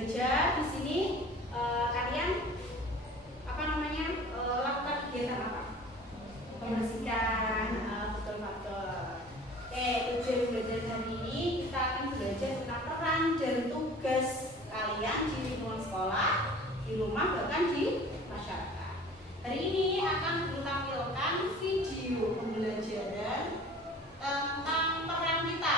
belajar di sini kalian apa namanya lakukan kegiatan apa? Membersihkan, betul-betul. Oke, tujuan belajar hari ini kita akan belajar tentang peran dan tugas kalian di lingkungan sekolah, di rumah, bahkan di masyarakat. Hari ini akan ditampilkan video pembelajaran tentang peran kita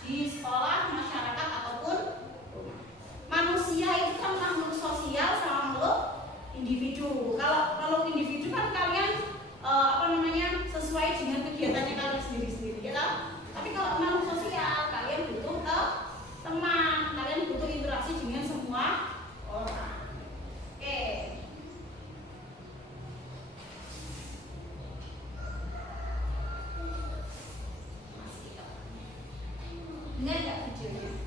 di sekolah, masyarakat ataupun rumah. Manusia itu kan makhluk sosial sama makhluk individu. Kalau individu kan kalian sesuai dengan kegiatannya kalian sendiri-sendiri, ya kan? Tapi kalau makhluk sosial, kalian butuh teman, kalian butuh interaksi dengan semua orang. Oke. Benar nggak videonya?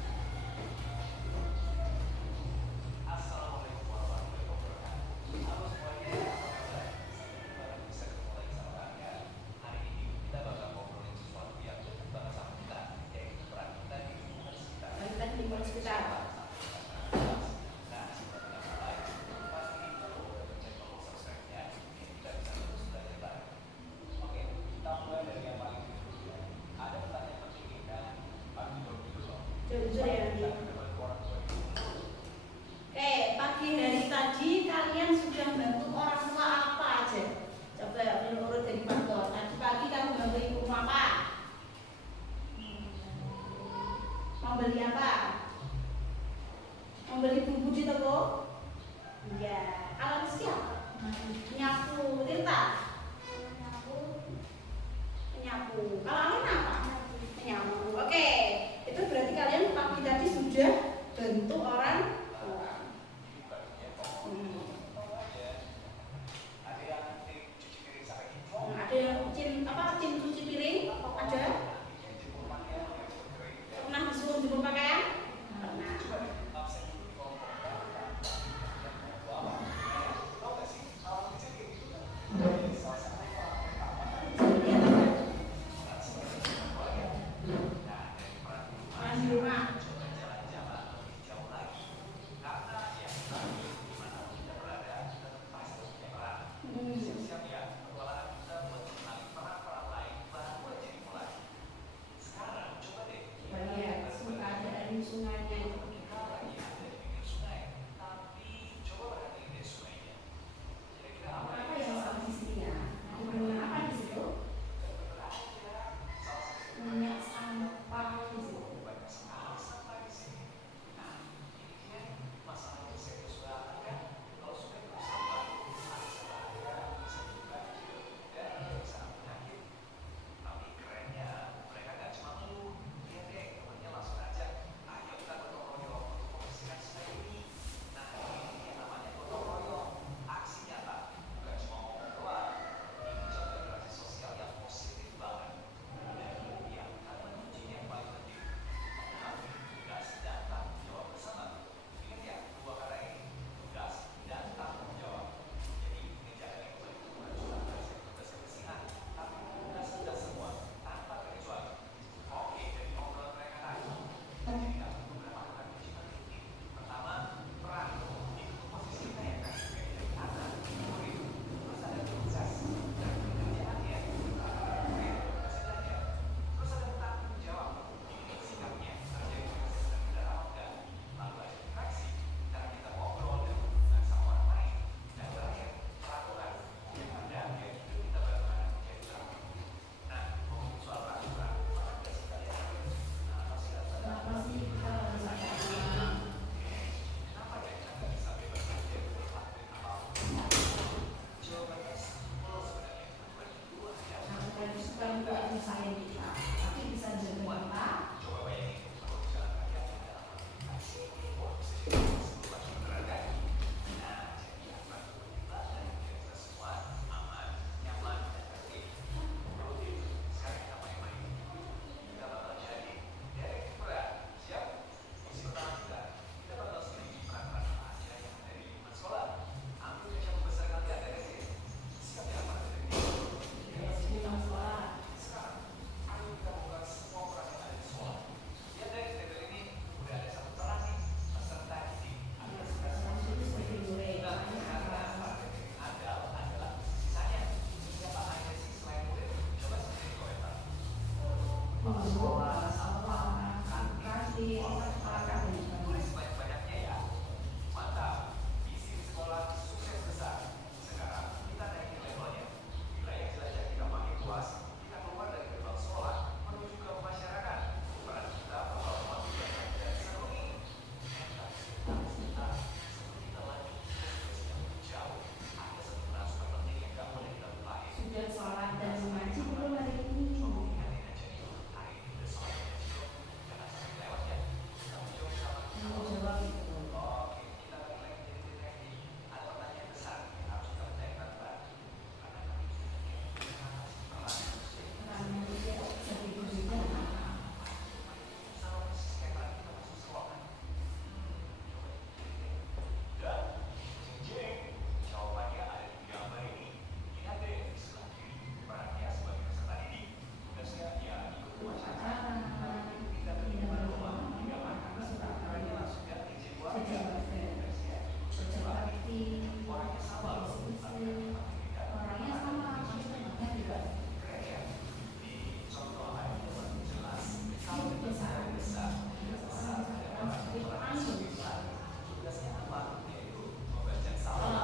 Jujur ya nanti. Oke, pagi hari tadi kalian sudah bantu orang tua apa aja? Coba ya, urut dari faktor. Tadi pagi kamu bantu ibu apa? Membeli apa? Membeli bumbu di toko? Iya. Kalau siapa? Menyapu. Tirta? Menyapu. Kalau Alin apa? Menyapu. Oke. Itu berarti kalian pagi tadi sudah bantu orang tua. Ada yang tim cuci piring? Ada? Pernah disuruh jemur pakaian? Pernah. Di rumah.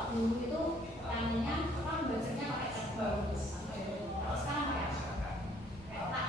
dulu itu tanya apa bacanya pakai tabel. Kalau sekarang pakai apa? Kayak tak.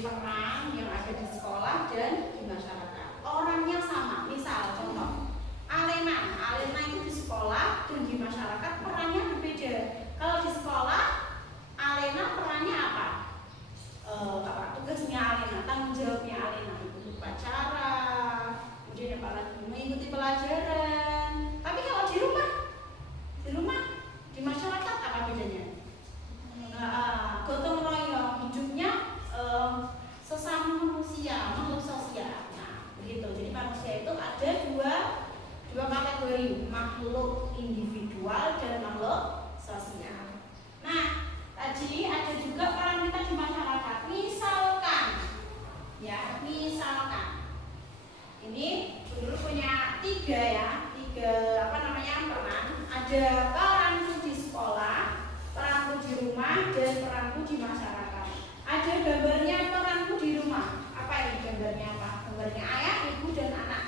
Peran yang ada di sekolah dan di masyarakat. Orangnya sama. Misal contoh, Alena itu di sekolah dan di masyarakat perannya berbeda. Kalau di sekolah, Alena perannya apa? Tugasnya Alena, tanggung jawabnya Alena itu upacara, kemudian mengikuti pelajaran. Tapi kalau di rumah, di masyarakat apa bedanya? Gotong royong, hidupnya sesama manusia, makhluk sosial. Nah, begitu. Jadi manusia itu ada dua kategori, makhluk individual dan makhluk sosial. Nah, tadi ada juga peran kita di masyarakat. Misalkan ini dulu punya tiga peran. Ada peranku di sekolah, peranku di rumah, dan peranku di masyarakat. Ada gambarnya peranku di rumah. Apa ini gambarnya apa? Gambarnya ayah, ibu, dan anak.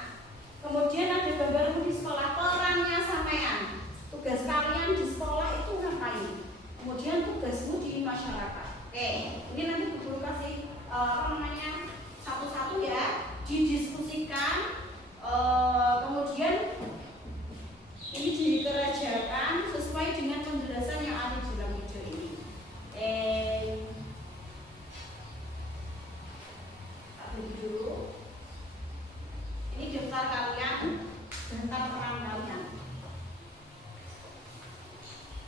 Kemudian ada gambarku di sekolah, perannya sampean. Tugas kalian di sekolah itu ngapain? Kemudian tugasmu di masyarakat. Oke, ini nanti guru kasih satu-satu ya, didiskusikan. Kemudian ini dikerjakan sesuai dengan penjelasan yang ada di dalam video ini. Dulu ini daftar kalian, daftar peran kalian.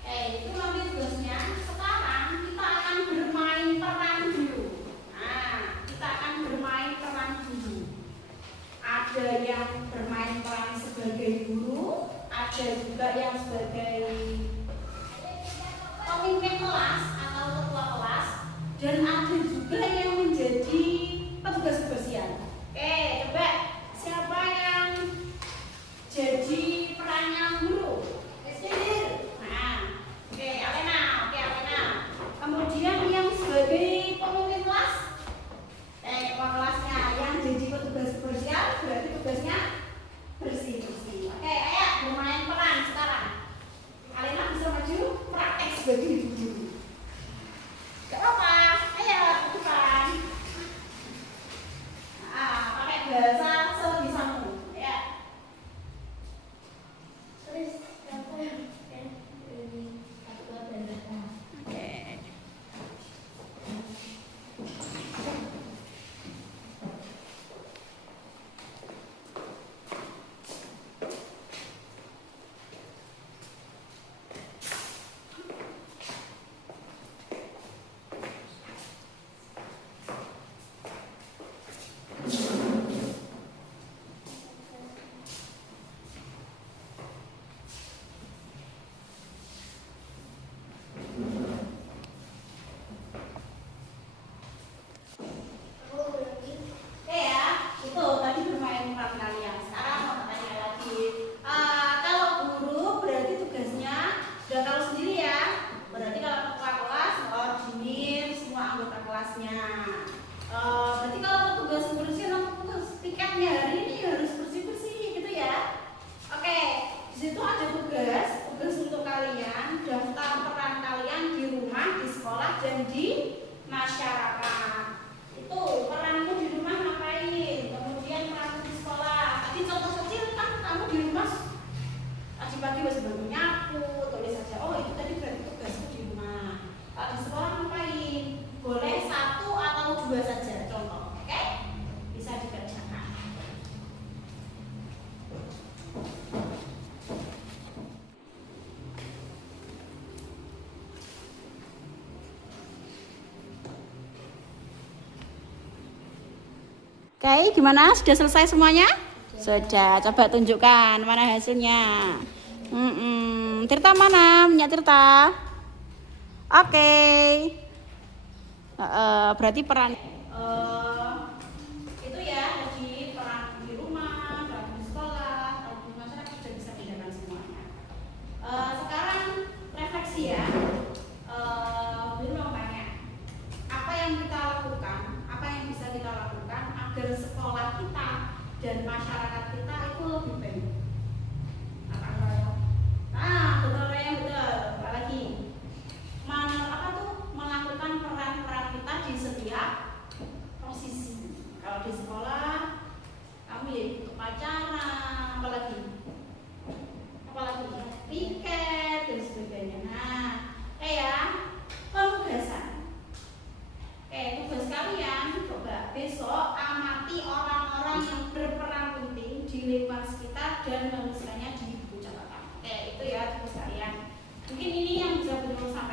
Itu nanti tugasnya. Sekarang kita akan bermain peran dulu. Nah, kita akan bermain peran dulu. Ada yang bermain peran sebagai guru, ada juga yang sebagai pemimpin kelas atau ketua kelas, dan ada juga yang menjadi petugas kebersihan. Coba siapa yang jadi perannya guru? Nah, Alena. Kemudian yang sebagai pemimpin kelas, ketua kelasnya yang jadi petugas kebersihan berarti tugasnya bersih. Ayo bermain peran sekarang. Alena bisa maju praktek sebagai guru. Gak apa-apa, ayo depan. Oke, gimana? Sudah selesai semuanya? Sudah. Coba tunjukkan mana hasilnya. Tirta mana? Minyak Tirta. Oke. Berarti peran itu ya, jadi peran di rumah, peran di sekolah, peran di masyarakat sudah bisa bedakan semuanya. Sekarang refleksi ya. Belum mau tanya. Apa yang kita lakukan? Apa yang bisa kita lakukan agar sekolah kita dan masyarakat kita itu lebih baik? Betul yang betul. Apa lagi? Melakukan peran-peran kita di setiap posisi. Kalau di sekolah, kamu ya ikut upacara, apalagi piket dan sebagainya. Nah, ya penugasan. Tugas kalian coba besok amati orang-orang yang berperan penting di lingkungan sekitar dan menuliskannya di buku catatan. Itu ya tugas kalian. Mungkin ini yang bisa bermanfaat